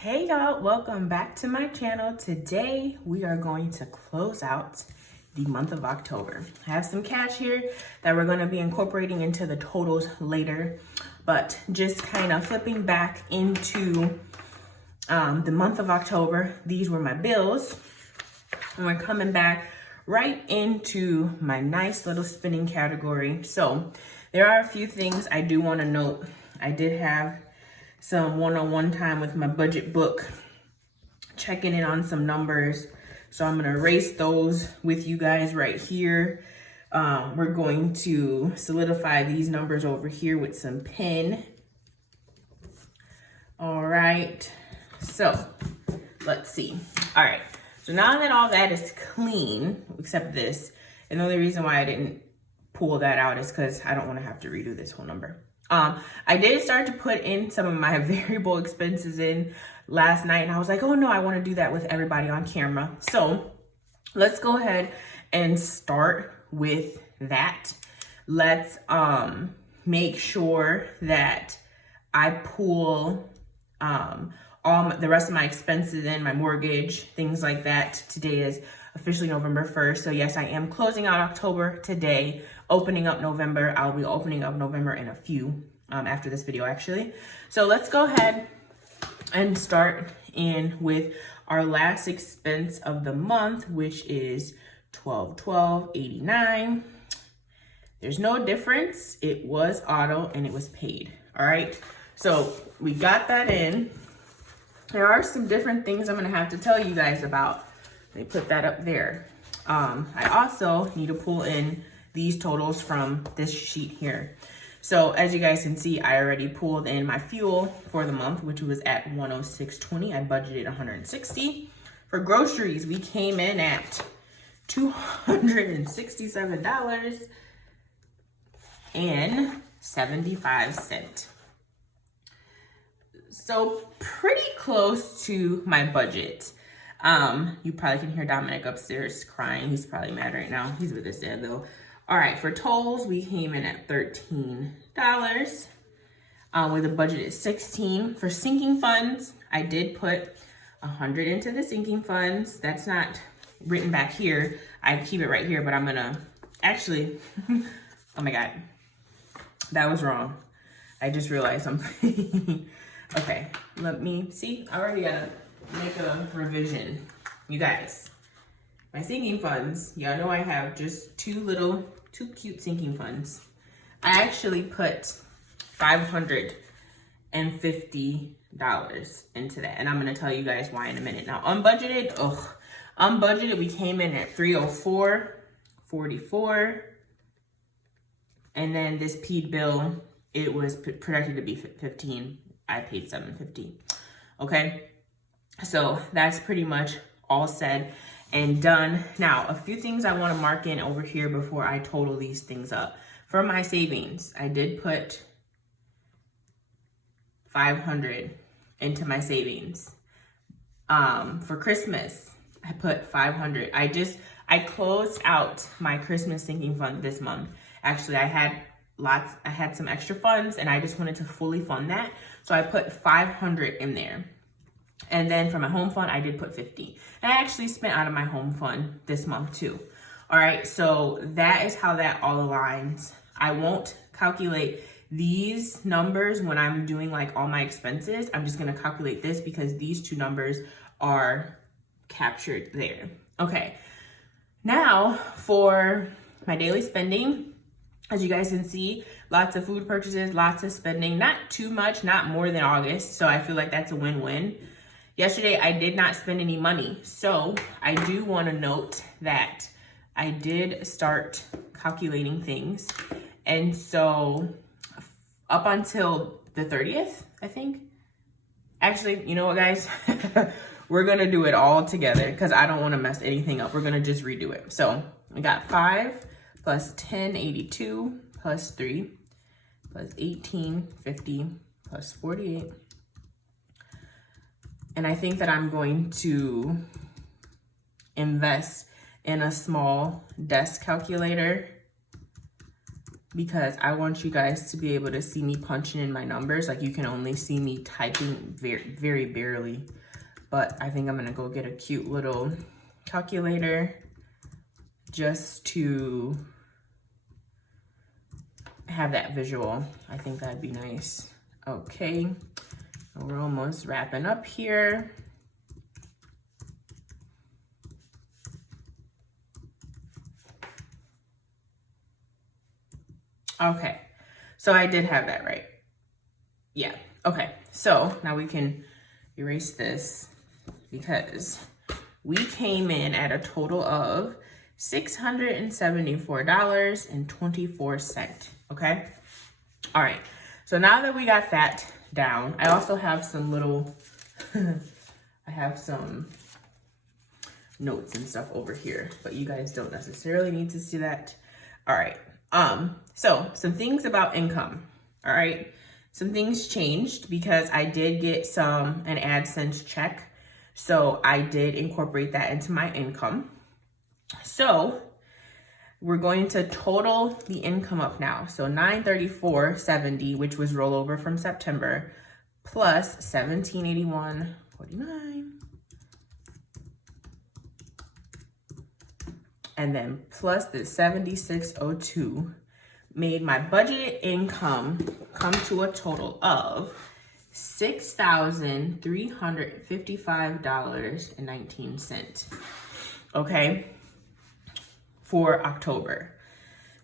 Hey y'all, welcome back to my channel. Today we are going to close out the month of October. I have some cash here that we're going to be incorporating into the totals later, but just kind of flipping back into the month of October. These were my bills, and we're coming back right into my nice little spending category. So there are a few things I do want to note. I did have some one-on-one time with my budget book, checking in on some numbers. So I'm gonna erase those with you guys right here. We're going to solidify these numbers over here with some pen. All right, so let's see. All right, so now that all that is clean, except this, and the only reason why I didn't pull that out is because I don't wanna have to redo this whole number. I did start to put in some of my variable expenses in last night, and I was like, oh no, I want to do that with everybody on camera. So let's go ahead and start with that. Let's make sure that I pull the rest of my expenses in, my mortgage, things like that. Today is officially November 1st. So yes, I am closing out October today, opening up November. I'll be opening up November in a few after this video actually. So let's go ahead and start in with our last expense of the month, which is $12.89. There's no difference. It was auto and it was paid. All right. So we got that in. There are some different things I'm gonna have to tell you guys about. Let me put that up there. I also need to pull in these totals from this sheet here. So as you guys can see, I already pulled in my fuel for the month, which was at $106.20. I budgeted $160. For groceries, we came in at $267.75. So pretty close to my budget. You probably can hear Dominic upstairs crying. He's probably mad right now. He's with his dad though. All right, for tolls, we came in at $13 with a budget at $16. For sinking funds, I did put $100 into the sinking funds. That's not written back here. I keep it right here, but I'm gonna actually, oh my God, that was wrong. I just realized something. Okay, let me see. I already gotta make a revision. You guys, my sinking funds, y'all know I have just two cute sinking funds. I actually put $550 into that, and I'm gonna tell you guys why in a minute. Now, unbudgeted, we came in at $304.44, and then this paid bill, it was projected to be $15. I paid $7.50. Okay, so that's pretty much all said and done. Now, a few things I want to mark in over here before I total these things up. For my savings, I did put $500 into my savings. For Christmas, I put $500. I closed out my Christmas sinking fund this month. Actually, I had some extra funds and I just wanted to fully fund that. So I put $500 in there. And then for my home fund, I did put $50. And I actually spent out of my home fund this month too. All right, so that is how that all aligns. I won't calculate these numbers when I'm doing like all my expenses. I'm just gonna calculate this because these two numbers are captured there. Okay, now for my daily spending, as you guys can see, lots of food purchases, lots of spending, not too much, not more than August. So I feel like that's a win-win. Yesterday, I did not spend any money. So I do want to note that I did start calculating things. And so up until the 30th, I think. Actually, you know what, guys? We're going to do it all together because I don't want to mess anything up. We're going to just redo it. So we got 5 plus 1082 plus 3 plus 1850 plus 48. And I think that I'm going to invest in a small desk calculator because I want you guys to be able to see me punching in my numbers. Like, you can only see me typing very, very barely. But I think I'm gonna go get a cute little calculator just to have that visual. I think that'd be nice. Okay, we're almost wrapping up here. Okay, so I did have that right. Yeah, okay. So now we can erase this because we came in at a total of $674.24, okay? All right, so now that we got that down, I also have some little, I have some notes and stuff over here, but you guys don't necessarily need to see that. All right, so some things about income, all right? Some things changed because I did get an AdSense check. So I did incorporate that into my income. So we're going to total the income up now. So $934.70, which was rollover from September, plus $1781.49. And then plus the $76.02 made my budgeted income come to a total of $6,355.19, okay, for October.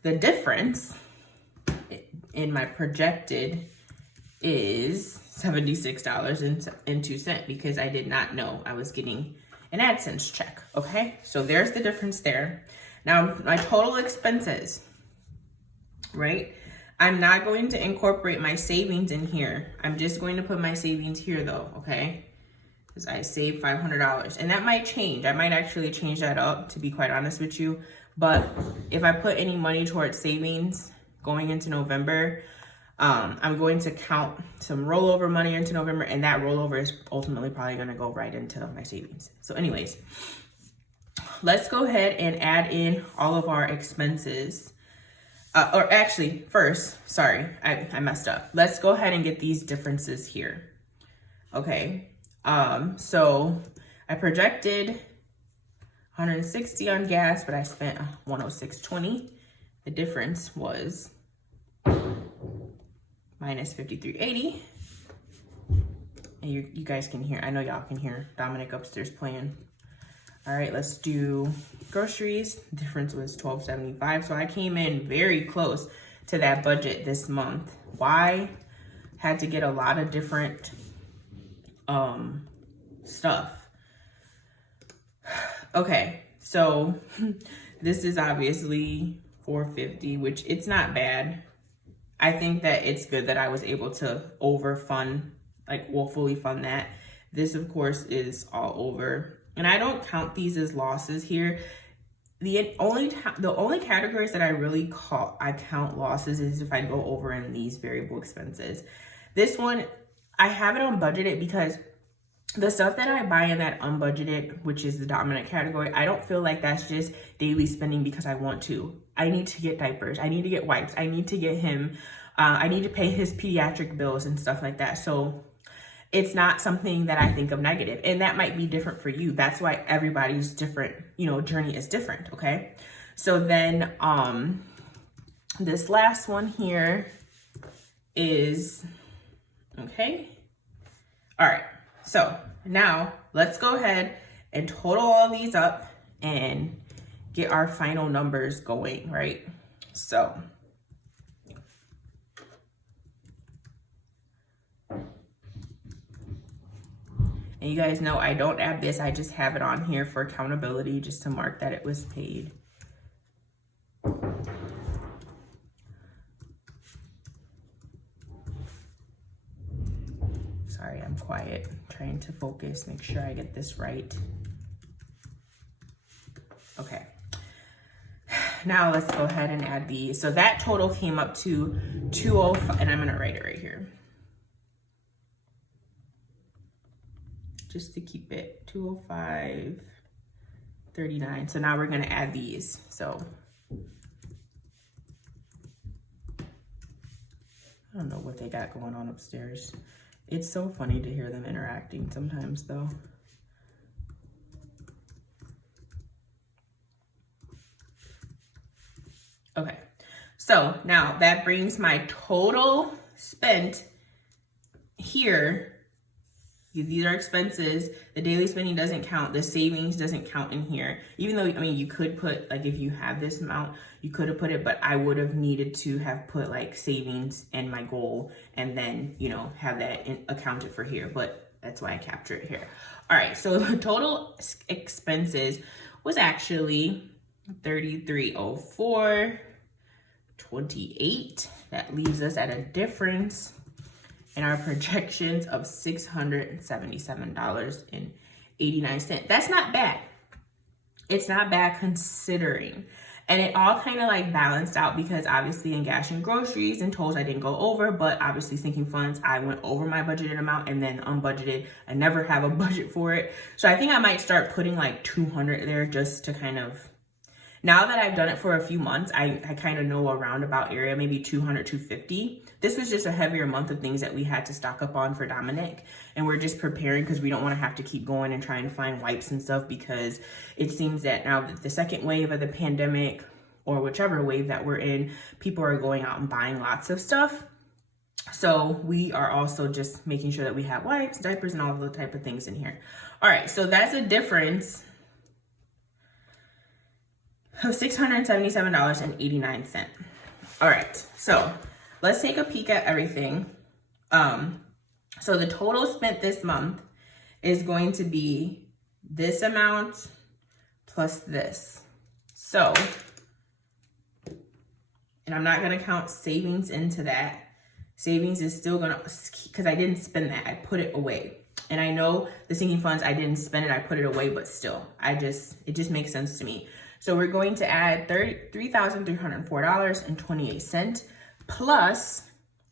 The difference in my projected is $76.02 because I did not know I was getting an AdSense check, okay? So there's the difference there. Now, my total expenses, right? I'm not going to incorporate my savings in here. I'm just going to put my savings here though, okay? Because I saved $500 and that might change. I might actually change that up, to be quite honest with you. But if I put any money towards savings going into November, I'm going to count some rollover money into November, and that rollover is ultimately probably going to go right into my savings. So anyways, let's go ahead and add in all of our expenses. Or actually, first, sorry, I messed up. Let's go ahead and get these differences here. Okay, so I projected 160 on gas, but I spent 106.20. The difference was minus 53.80. And you guys can hear, I know y'all can hear Dominic upstairs playing. All right, let's do groceries. The difference was $12.75. So I came in very close to that budget this month. Why? Had to get a lot of different stuff. Okay, so this is obviously $450, which it's not bad. I think that it's good that I was able to fully fund that. This, of course, is all over. And I don't count these as losses here. The only categories that I really count losses is if I go over in these variable expenses. This one, I have it unbudgeted because the stuff that I buy in that unbudgeted, which is the dominant category, I don't feel like that's just daily spending because I want to. I need to get diapers. I need to get wipes. I need to get him, I need to pay his pediatric bills and stuff like that. So it's not something that I think of negative, and that might be different for you. That's why everybody's different, journey is different, okay? So then this last one here is, okay? All right, so now let's go ahead and total all these up and get our final numbers going, right? So and you guys know I don't add this, I just have it on here for accountability, just to mark that it was paid. Sorry, I'm quiet, trying to focus, make sure I get this right. Okay. Now let's go ahead and add these. So that total came up to 205, and I'm gonna write it right here, just to keep it 205.39. So now we're gonna add these. So they got going on upstairs. It's so funny to hear them interacting sometimes though. Okay, so now that brings my total spent here. These are expenses. The daily spending doesn't count. The savings doesn't count in here. Even though, I mean, you could put, like, if you have this amount, you could have put it, but I would have needed to have put like savings and my goal and then, you know, have that accounted for here. But that's why I capture it here. All right, so the total expenses was actually $3304.28. That leaves us at a difference in our projections of $677.89. That's not bad. It's not bad considering. And it all kind of like balanced out because obviously in gas and groceries and tolls I didn't go over, but obviously sinking funds I went over my budgeted amount, and then unbudgeted I never have a budget for it. So I think I might start putting like 200 there just to kind of, now that I've done it for a few months, I kind of know a roundabout area, maybe 200, 250. This was just a heavier month of things that we had to stock up on for Dominic. And we're just preparing because we don't want to have to keep going and trying to find wipes and stuff, because it seems that now that the second wave of the pandemic, or whichever wave that we're in, people are going out and buying lots of stuff. So we are also just making sure that we have wipes, diapers, and all of the type of things in here. All right, so that's a difference of $677.89. All right, so let's take a peek at everything. So the total spent this month is going to be this amount plus this. So, and I'm not gonna count savings into that. Savings is still gonna, because I didn't spend that, I put it away. And I know the sinking funds, I didn't spend it, I put it away, but still, it just makes sense to me. So we're going to add $3,304.28 plus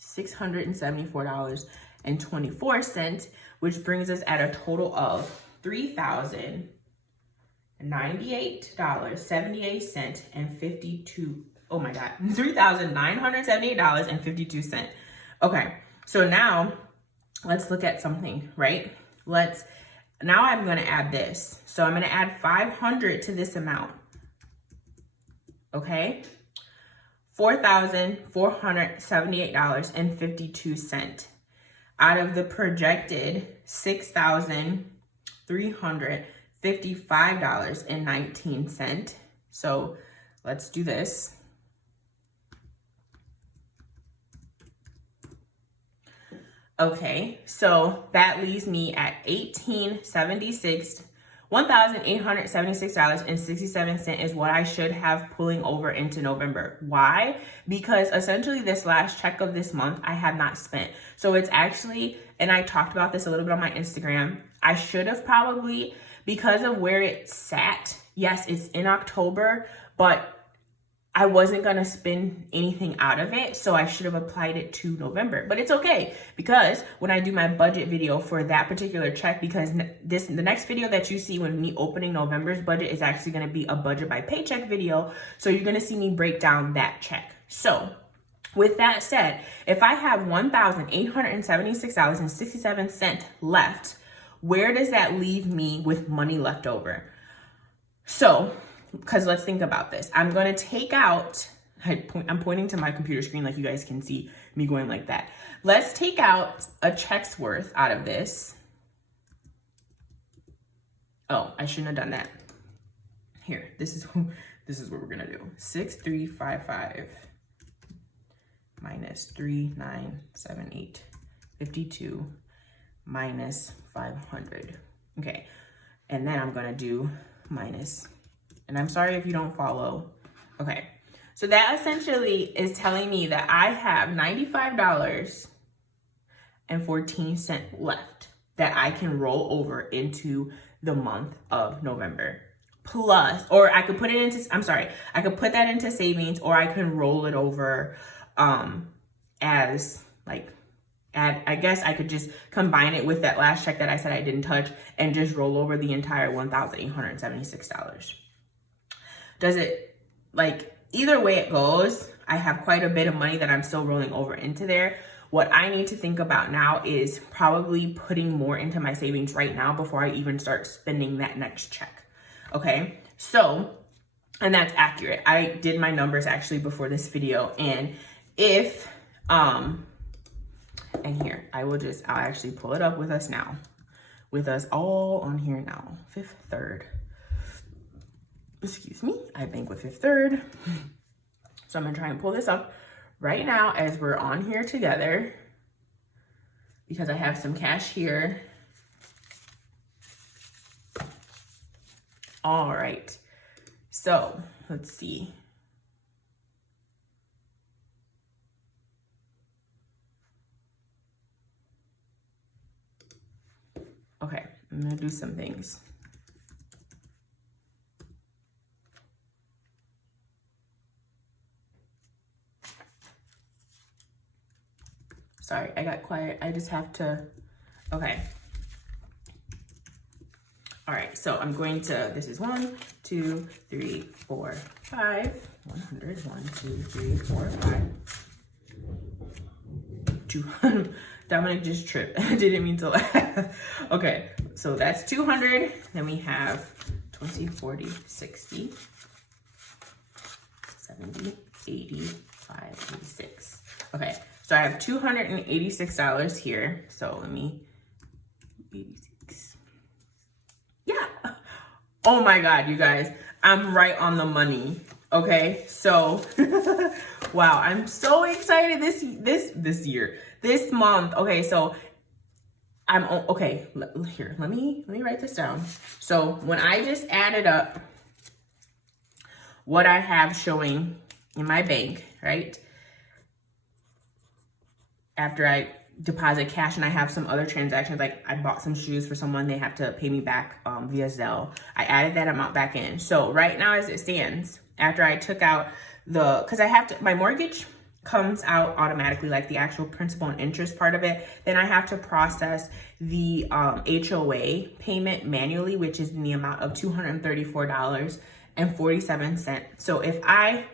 $674.24, which brings us at a total of $3,098.78 and 52. Oh my God, $3,978.52. Okay, so now let's look at something, right? Now I'm gonna add this. So I'm gonna add 500 to this amount. Okay, $4,478.52 out of the projected $6,355.19. So let's do this. Okay, so that leaves me at $1,876.67 is what I should have pulling over into November. Why? Because essentially this last check of this month I have not spent. So it's actually, and I talked about this a little bit on my Instagram, I should have probably, because of where it sat, yes, it's in October, but I wasn't gonna spend anything out of it, so I should have applied it to November. But it's okay, because when I do my budget video for that particular check, because the next video that you see when me opening November's budget is actually gonna be a budget by paycheck video, so you're gonna see me break down that check. So with that said, if I have $1,876.67 left, where does that leave me with money left over? So, because let's think about this. I'm going to take out, I'm pointing to my computer screen like you guys can see me going like that. Let's take out a check's worth out of this. Oh, I shouldn't have done that. Here, this is what we're going to do. 6,355 minus 3,978.52 minus 500. Okay, and then I'm going to do minus. And I'm sorry if you don't follow. Okay, so that essentially is telling me that I have $95.14 left that I can roll over into the month of November. Plus, or I could put it into, I could put that into savings, or I can roll it over as like, I guess I could just combine it with that last check that I said I didn't touch and just roll over the entire $1,876. Does it, like, either way it goes, I have quite a bit of money that I'm still rolling over into there. what I need to think about now is probably putting more into my savings right now before I even start spending that next check. Okay, so, and that's accurate. I did my numbers actually before this video, and if, and here, I'll actually pull it up with us now. With us all on here now. Fifth Third. Excuse me, I bank with Fifth Third. So I'm gonna try and pull this up right now as we're on here together, because I have some cash here. All right, so let's see. Okay, I'm gonna do some things. Sorry, I got quiet. I just have to, okay. All right, so I'm going to, this is 1, 2, 3, 4, 5, 100, 1, 2, 3, 4, 5. 200. Dominic just tripped. I didn't mean to laugh. Okay, so that's 200. Then we have 20, 40, 60, 70, 85, 86. Okay, so I have $286 here. So let me, 86. Yeah. Oh my God, you guys, I'm right on the money. Okay, so wow, I'm so excited this month. Okay, so I'm okay. Here, let me write this down. So when I just added up what I have showing in my bank, right? After I deposit cash and I have some other transactions, like I bought some shoes for someone, they have to pay me back via Zelle. I added that amount back in. So right now as it stands, after I took out because I have to, my mortgage comes out automatically, like the actual principal and interest part of it. Then I have to process the HOA payment manually, which is in the amount of $234.47. So if I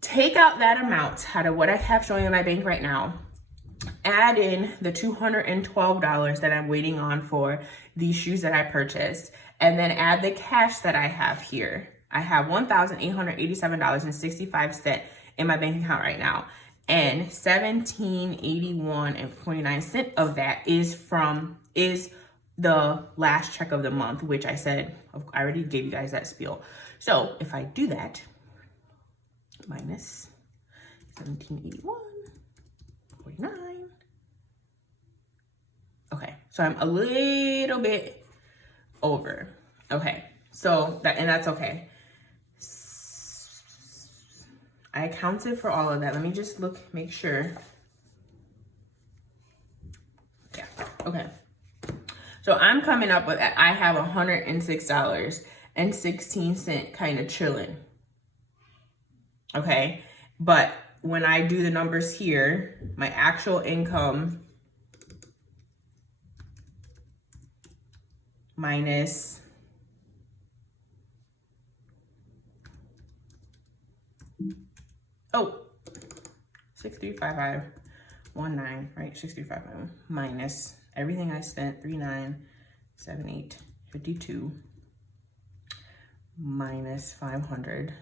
take out that amount out of what I have showing in my bank right now, add in the $212 that I'm waiting on for these shoes that I purchased, and then add the cash that I have here. I have $1,887.65 in my bank account right now, and $1,781.49 of that is the last check of the month, which I said I already gave you guys that spiel. So if I do that, minus 1781.49. Okay, so I'm a little bit over. Okay, so that's okay. I accounted for all of that. Let me just make sure. Yeah, okay. So I'm coming up with, I have $106.16 kind of chilling. Okay, but when I do the numbers here, my actual income minus oh, 635519, right? 6355 minus everything I spent, 397852 minus 500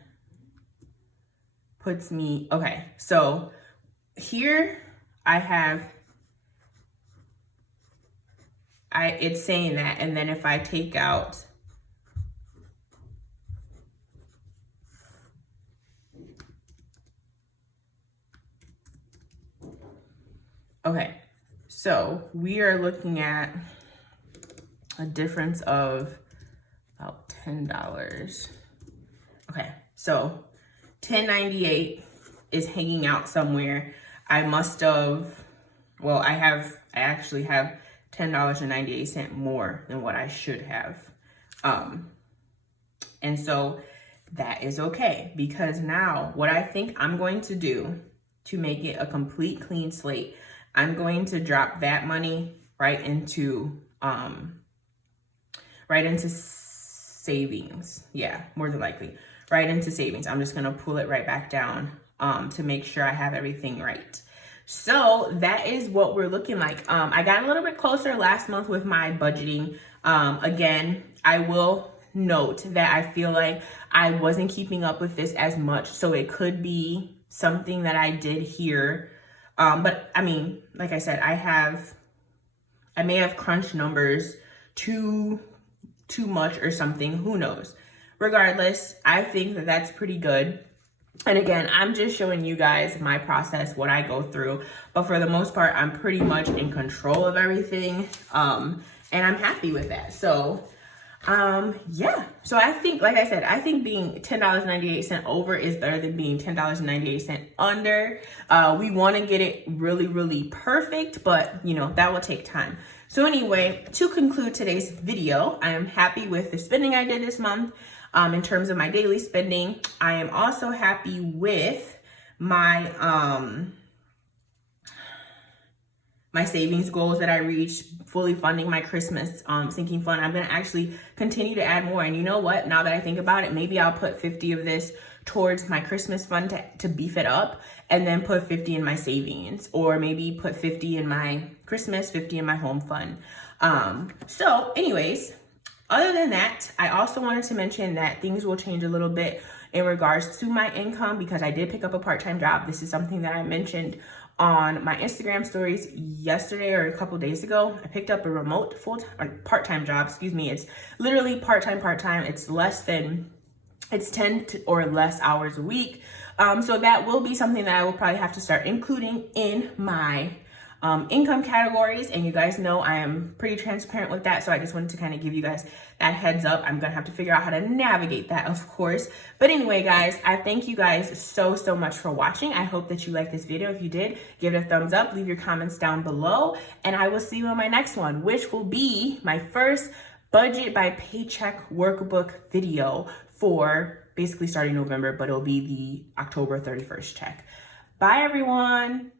puts me, okay, so here I have, it's saying that, and then if I take out okay, so we are looking at a difference of about $10. Okay, so $10.98 is hanging out somewhere. I must have, well, I actually have $10.98 more than what I should have. And so that is okay, because now what I think I'm going to do to make it a complete clean slate, I'm going to drop that money right into savings. Yeah, more than likely, right into savings. I'm just gonna pull it right back down to make sure I have everything right. So that is what we're looking like. I got a little bit closer last month with my budgeting. Again, I will note that I feel like I wasn't keeping up with this as much. So it could be something that I did here. But I mean, like I said, I may have crunched numbers too much or something. Who knows? Regardless, I think that that's pretty good. And again, I'm just showing you guys my process, what I go through. But for the most part, I'm pretty much in control of everything. And I'm happy with that. So, yeah. So I think, like I said, I think being $10.98 over is better than being $10.98 under. We want to get it really, really perfect, but you know, that will take time. So anyway, to conclude today's video, I am happy with the spending I did this month. In terms of my daily spending, I am also happy with my my savings goals that I reached, fully funding my Christmas sinking fund. I'm gonna actually continue to add more. And you know what? Now that I think about it, maybe I'll put 50 of this towards my Christmas fund to beef it up, and then put 50 in my savings, or maybe put 50 in my Christmas, 50 in my home fund. So anyways, other than that, I also wanted to mention that things will change a little bit in regards to my income, because I did pick up a part-time job. This is something that I mentioned on my Instagram stories yesterday or a couple days ago. I picked up a remote part-time job, excuse me. It's literally part-time. It's 10 or less hours a week. So that will be something that I will probably have to start including in my income categories. And you guys know I am pretty transparent with that. So I just wanted to kind of give you guys that heads up. I'm going to have to figure out how to navigate that, of course. But anyway, guys, I thank you guys so much for watching. I hope that you liked this video. If you did, give it a thumbs up, leave your comments down below, and I will see you on my next one, which will be my first budget by paycheck workbook video for basically starting November, but it'll be the October 31st check. Bye, everyone.